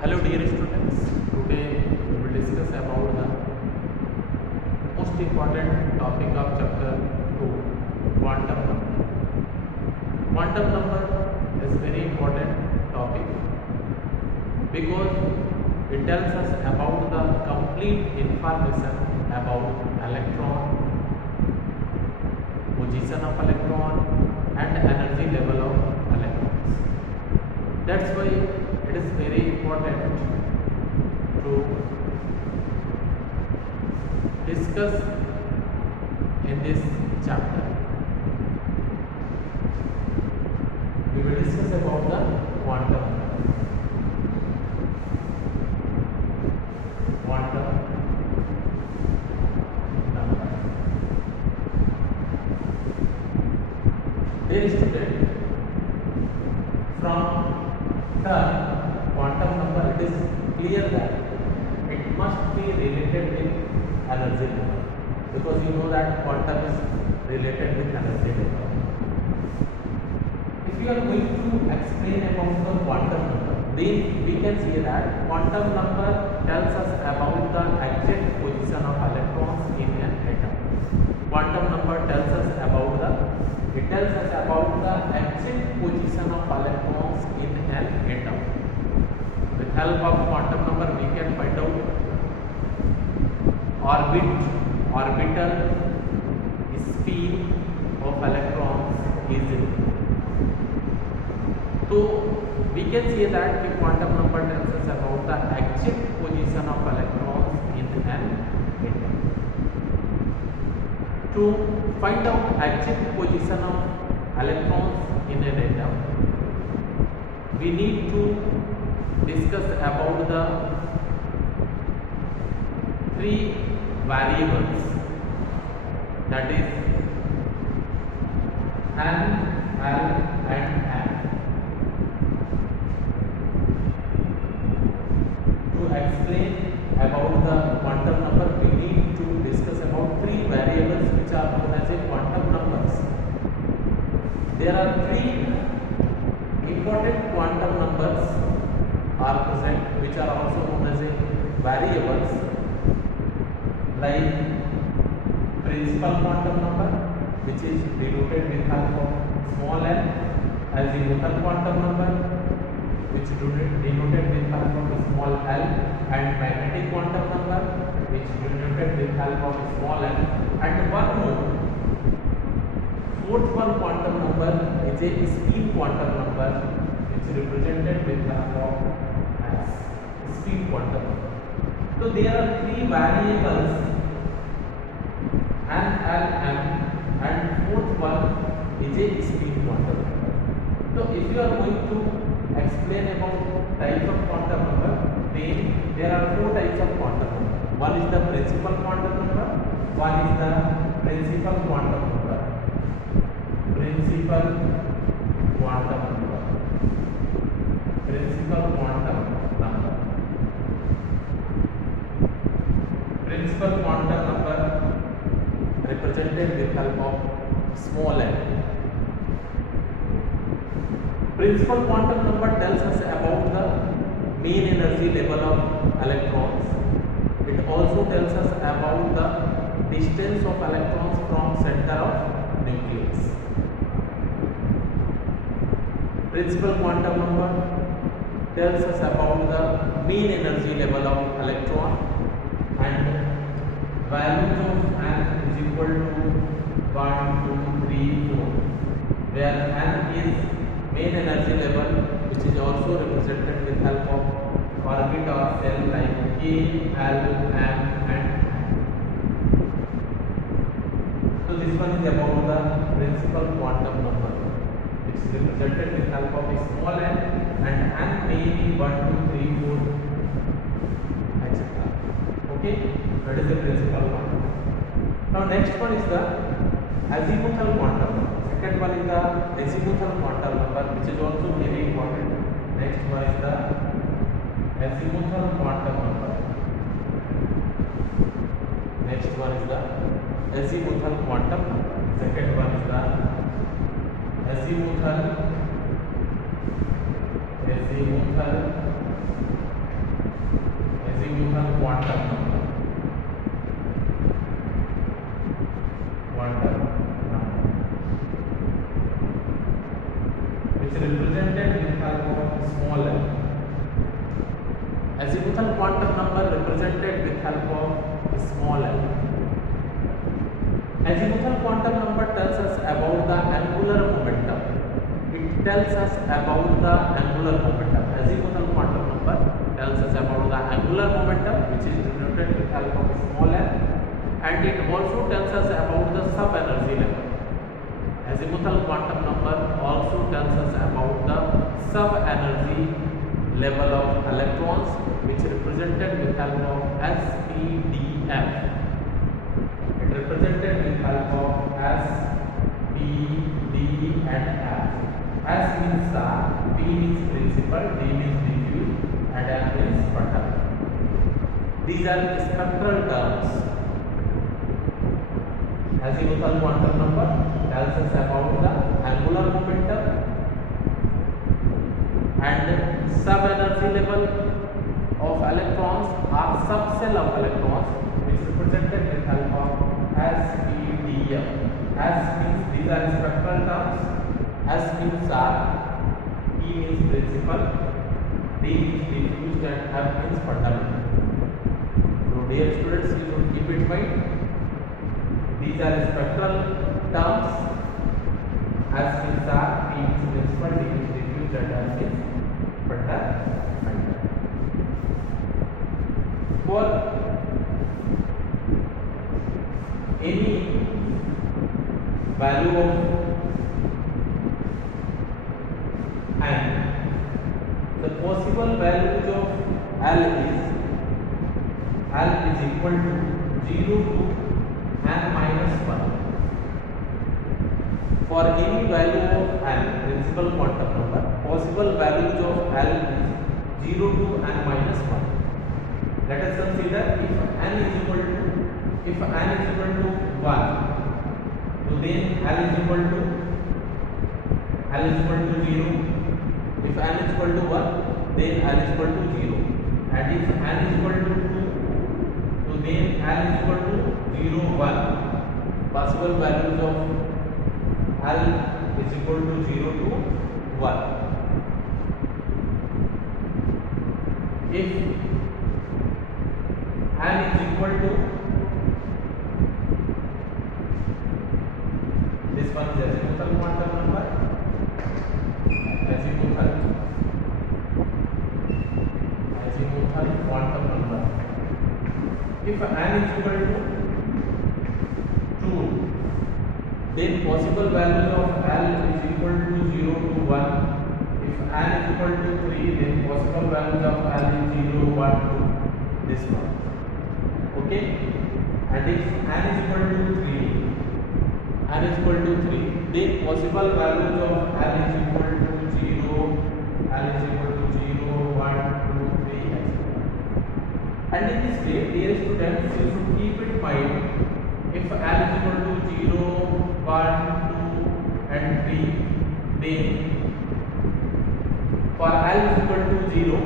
Hello dear students, today we will discuss about the most important topic of chapter 2, quantum number. Quantum number is very important topic because it tells us about the complete information about electron, position of electron and energy level of electrons. That's why it is very important to discuss in this chapter. We will discuss about the quantum number. Dear student, from the quantum number it is clear that it must be related with energy level, because you know that quantum is related with energy level. If you are going to explain about the quantum number, then we can see that quantum number tells us about the exact position of electrons in an atom. Quantum number tells us about the exact position of electrons in an atom. With help of quantum number we can find out orbital speed of electrons easily. So we can see that the quantum number tells us about the exact position of electrons in an atom. To find out exact position of electrons in an atom, we need to discuss about the three variables, that is n, l and m. To explain about the quantum number, we need to discuss about three variables which are known as a quantum numbers. There are three important quantum numbers are present which are also known as a variables, like principal quantum number, which is denoted with help of small n, azimuthal quantum number, which denoted with help of small l, and magnetic quantum number, which denoted with help of small n, and one more, fourth one quantum number is a spin quantum number, which is represented with help of s, spin quantum number. So there are three variables n, l, m, and fourth one is a spin quantum number. So if you are going to explain about types of quantum number, then there are four types of quantum number. One is the principal quantum number, one is the principal quantum number, principal quantum number, principal quantum number. Principal quantum number represented with help of small n. Principal quantum number tells us about the mean energy level of electrons. It also tells us about the distance of electrons from center of nucleus. Principal quantum number tells us about the mean energy level of electron, and values of n is equal to 1, 2, 3, 4, where n is main energy level, which is also represented with help of orbit or cell like k, l, m, and n. So this one is about the principal quantum number, which is represented with help of a small n, and n may be 1, 2, 3, 4, etc. Okay, that is the principal quantum. Now next one is the azimuthal quantum number. Second one is the azimuthal quantum number, which is also very important. Next one is the azimuthal quantum number. Next one is the azimuthal quantum number. Second one is the azimuthal azimuthal quantum number. Quantum number, which is represented with help of small l. Azimuthal quantum number represented with help of small l. Azimuthal quantum number tells us about the angular momentum. It tells us about the angular momentum. Azimuthal quantum number tells us about the angular momentum, which is denoted with help of small l, and it also tells us about the sub-energy level. Azimuthal quantum number also tells us about the sub-energy level of electrons, which is represented with help of SPDF. It represented with help of S, P, D and F. S means star, P means principal, D means diffuse and F means fertile. These are spectral terms. Azimuthal quantum number tells us about the angular momentum and sub-energy level of electrons or subcell of electrons, which is represented with help of SPDF. S means, these are spectral terms. S means star, P means principal, D means diffuse and F means fundamental. So dear students, you should keep it in mind. These are spectral terms. S means star, P means principal, D means diffuse and F means fundamental. For any value of n, the possible values of L is equal to 0 to n minus 1. For any value of n, principal quantum number, possible values of L is 0 to n minus 1. Let us consider if n is equal to 1, so then L is equal to 0. If n is equal to 1, then L is equal to 0. And if n is equal to 2, so then L is equal to 0, 1. Possible values of L is equal to 0 to 1. If n is equal to, this one is azimuthal quantum number, azimuthal quantum number. If n is equal to 2, then possible values of L is equal to 0 to 1. If n is equal to 3, then possible values of L is 0, 1 to this one. Okay, and if n is equal to 3, then possible values of L is equal to 0, 1, 2, 3, etc. And in this way, dear students, you should keep in mind, if L is equal to 0, 1, 2 and 3, then for L is equal to 0,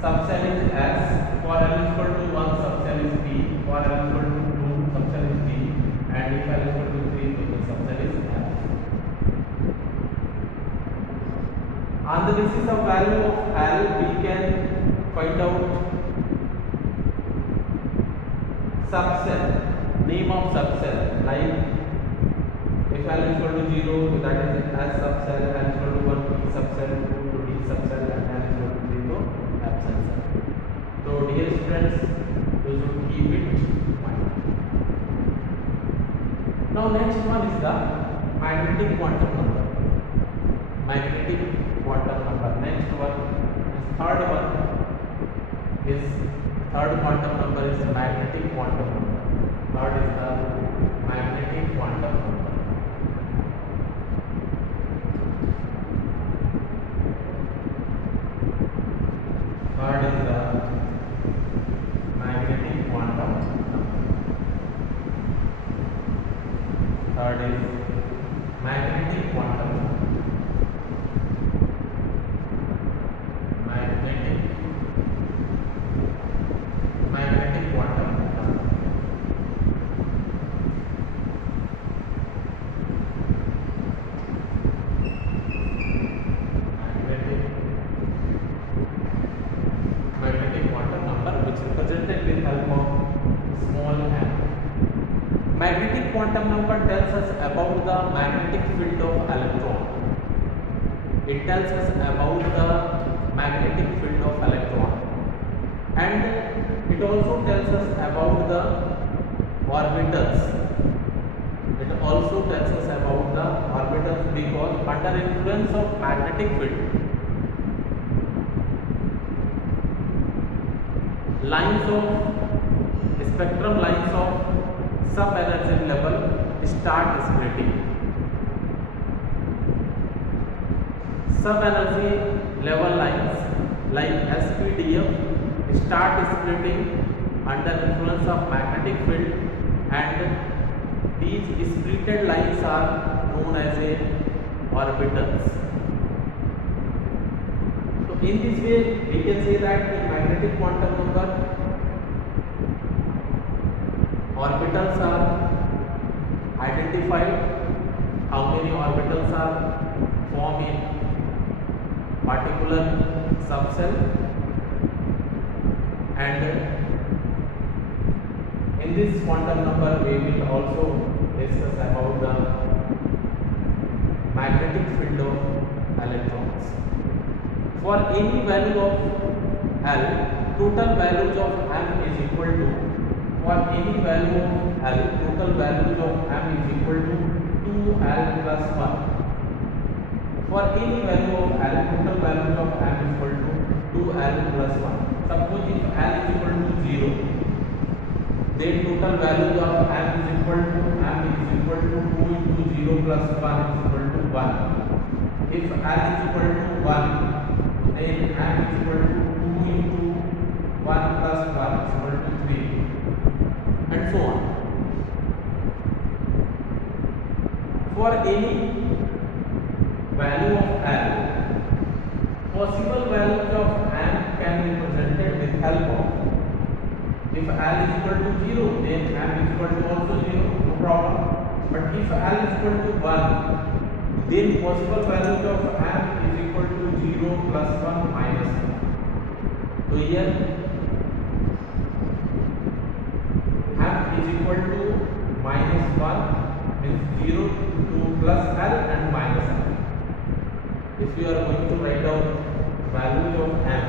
subcell is S. For L is equal to 1, subcell is P. For L is equal to 2, subcell is D. And if L is equal to 3, then the subcell is F. On the basis of value of L, we can find out subcell, name of subcell. Like if L is equal to 0, so that is S subcell, L is equal to 1, P subcell, 2 to D subcell, and L is equal to 3 to F subcell. So dear students, you should keep it in mind. Now next one is the magnetic quantum number. Magnetic quantum number. Next one is third quantum number is magnetic quantum number. Third is the magnetic quantum number. Third is the magnetic quantum number. Third is magnetic quantum number. Magnetic magnetic quantum number tells us about the magnetic field of electron. It tells us about the magnetic field of electron, and it also tells us about the orbitals. It also tells us about the orbitals, because under influence of magnetic field, lines of spectrum lines of sub energy level start splitting. Sub energy level lines like SPDF start splitting under influence of magnetic field, and these splitted lines are known as a orbitals. So in this way we can say that the magnetic quantum number orbitals are identified, how many orbitals are formed in particular subcell, and in this quantum number we will also discuss about the magnetic field of electrons. For any value of L, total values of M is equal to, for any value of L, total values of M is equal to 2L plus 1. For any value of L, total values of M is equal to 2L plus 1. Suppose if L is equal to 0, then total values of M is equal to 2 into 0 plus 1 is equal to 1. If L is equal to 1, then M is equal to 2 into 1 plus 1 is equal to 3, and so on. For any value of L, possible values of M can be represented with help of, if L is equal to 0, then M is equal to also 0, no problem. But if L is equal to 1, then possible values of M is equal to 0 plus 1 minus 1. So here M is equal to minus 1 means 0 to plus L and minus L. If you are going to write down values of M,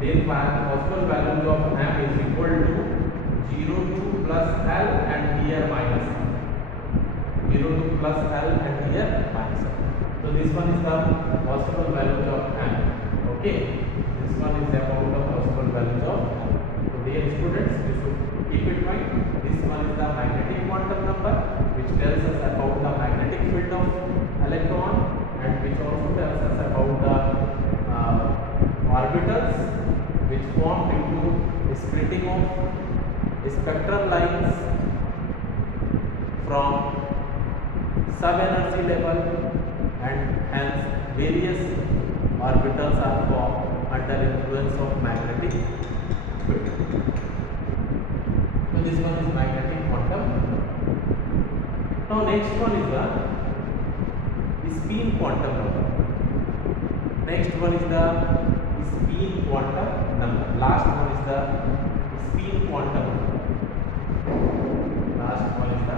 then possible values of M is equal to 0 to plus L and here minus L. 0 to plus L and here minus L. So this one is the possible values of M. Okay, this one is about the possible values of M. So dear students, you should keep in mind, this one is the magnetic quantum number, which tells us about the magnetic field of electron, and which also tells us about the orbitals which form into splitting of spectral lines from sub-energy level, and hence various orbitals are formed under influence of magnetic field. So this one is magnetic quantum. Now next one is the spin quantum number. Next one is the spin quantum number. Last one is the spin quantum number. Last one is the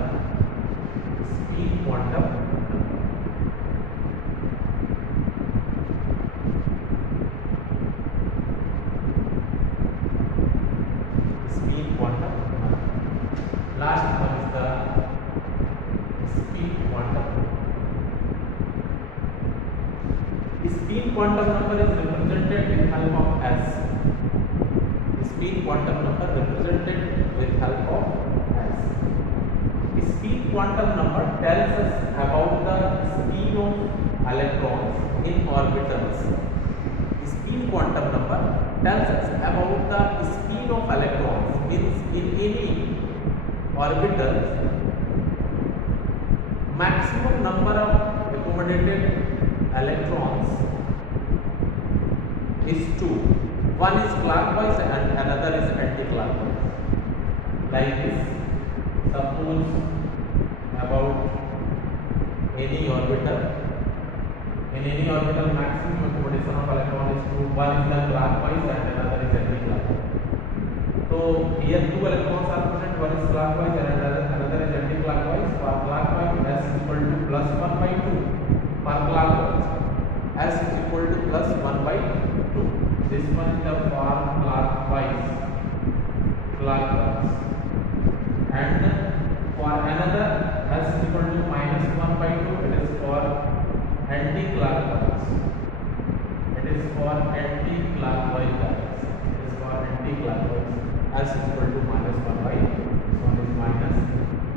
spin quantum number. Spin quantum number. Last one is the spin quantum number. Spin quantum number is represented with help of S. Spin quantum number represented with help of S. Spin quantum number tells us about the spin of electrons in orbitals. Spin quantum number tells us about the spin of electrons, means in any orbitals maximum number of accommodated electrons is 2. One is clockwise and another is anti-clockwise. Like this, suppose about any orbital. In any orbital, maximum accommodation of electron is 2. One is the clockwise and another is anti-clockwise. So here two electrons are present. One is clockwise and another is anti-clockwise. plus 1 by 2 per clockwise. S is equal to plus 1 by 2. This one is the for clockwise. And for another S is equal to minus 1 by 2. It is for anti-clockwise. It is for anti-clockwise. It is for anti-clockwise. S is equal to minus 1 by 2. This one is minus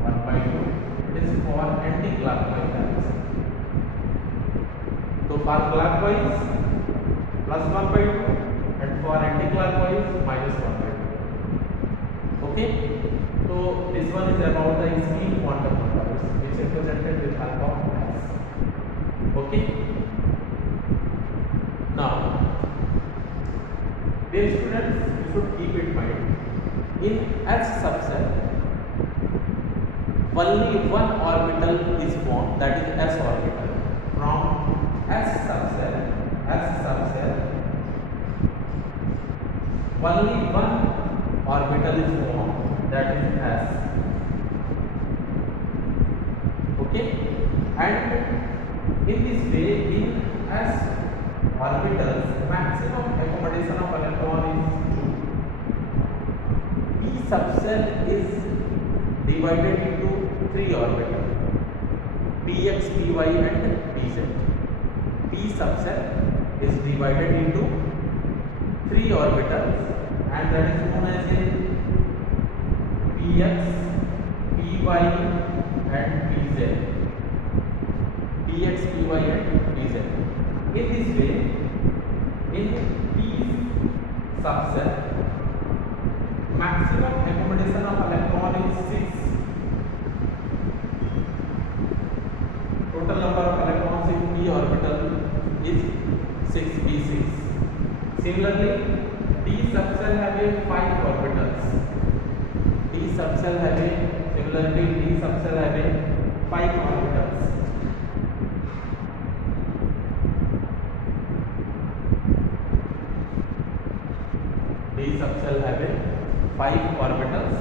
1 by 2. It is for anti-clockwise. So for clockwise plus 1 by 2 and for anti-clockwise minus 1 by 2. Okay. So this one is about the spin quantum numbers which is represented with help of S. Okay. Now, dear students, you should keep in mind in S subset only one orbital is formed, that is S orbital. From S subset only one orbital is formed, that is S. Okay, and in this way in S orbitals maximum accommodation of electron is 2. P subset is divided into 3 orbitals, px, py and pz. P subset is divided into 3 orbitals and that is known as a px, py and pz. Px, py and pz. In this way, in P subset, maximum accommodation of electron is 6. Total number of electrons in P orbital is 6, P6. Similarly, D subcell have a 5 orbitals. D subcell have a 5 orbitals. D subcell have a 5 orbitals,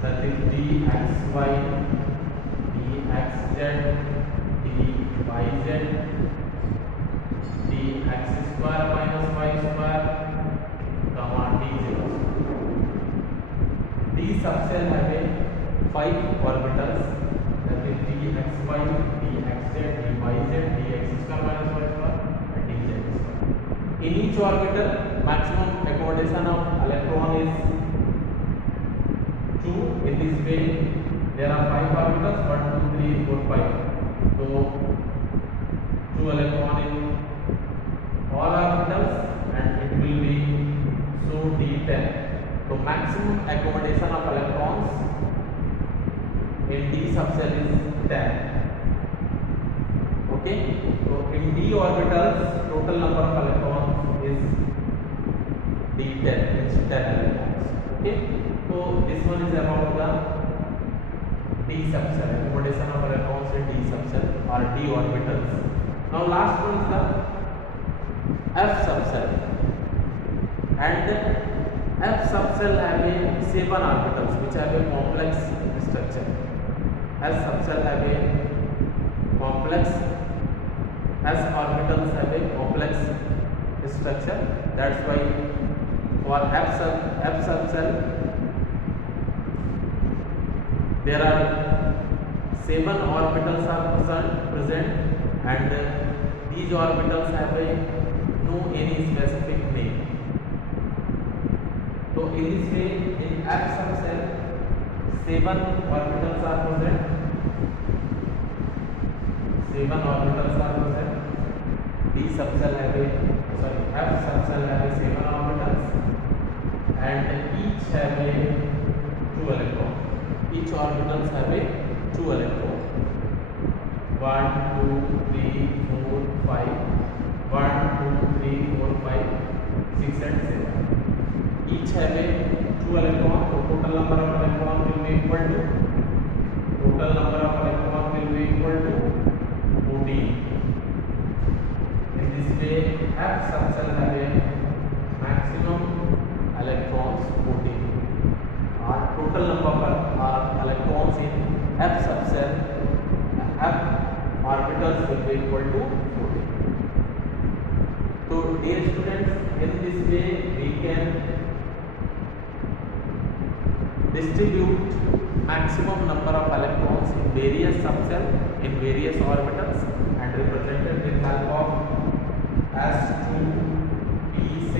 that is dxy, dxz, dyz, dx square minus y square, comma d0. D subcell have a 5 orbitals, that is dxy, dxz, dyz, dx square minus y square and dz square. In each orbital maximum accommodation of electron is 2. In this way there are 5 orbitals, 1, 2, 3, 4, 5. So 2 electron in all orbitals and it will be so d10. So maximum accommodation of electrons in D subcell is 10. Okay. So in D orbitals total number of electrons is d10, means 10 electrons. Okay. So this one is about the D subcell, accommodation of electrons in D subcell or D orbitals. Now last one is the F subcell, and F subcell have a 7 orbitals which have a complex structure. S subcell have a complex, S orbitals have a complex structure. That's why for F subcell there are 7 orbitals are present and these orbitals have no any specific name. So in this way in F subcell 7 orbitals are present. 7 orbitals are present. D subcell have F subcell have 7 orbitals and each have 2 electrons. Each orbitals have 2 electrons. 1, 2, 3, 4, 5. 1, 2, 3, 4, 5, 6 and 7. Each have 2 electrons. So total number of electrons will be equal to 14. In this way F subcell have a maximum electrons 14. Total number of electrons in F subcell meters will be equal to 40. So dear students, in this way we can distribute maximum number of electrons in various subcells in various orbitals and represented with help of S2, P6,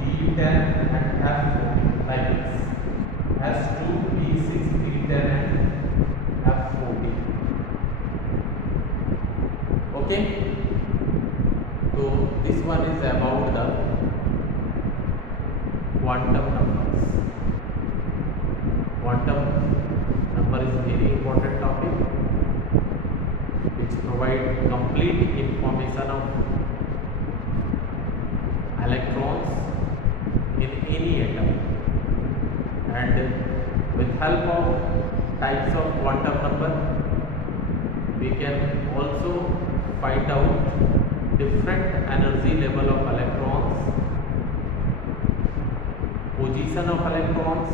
D10 and F14 like this. S2, P6, D10 and F14. Okay. So this one is about the quantum numbers. Quantum number is very important topic which provide complete information of electrons in any atom, and with help of types of quantum number we can also find out different energy level of electrons, position of electrons,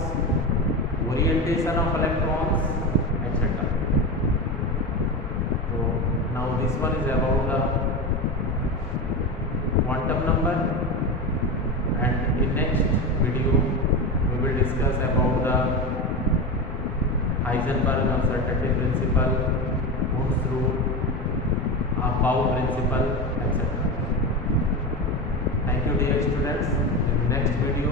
orientation of electrons, etc. So now this one is about the quantum number, and in next video we will discuss about the Heisenberg uncertainty principle, Moore's rule, Bohr principle, etc. Thank you dear students. In the next video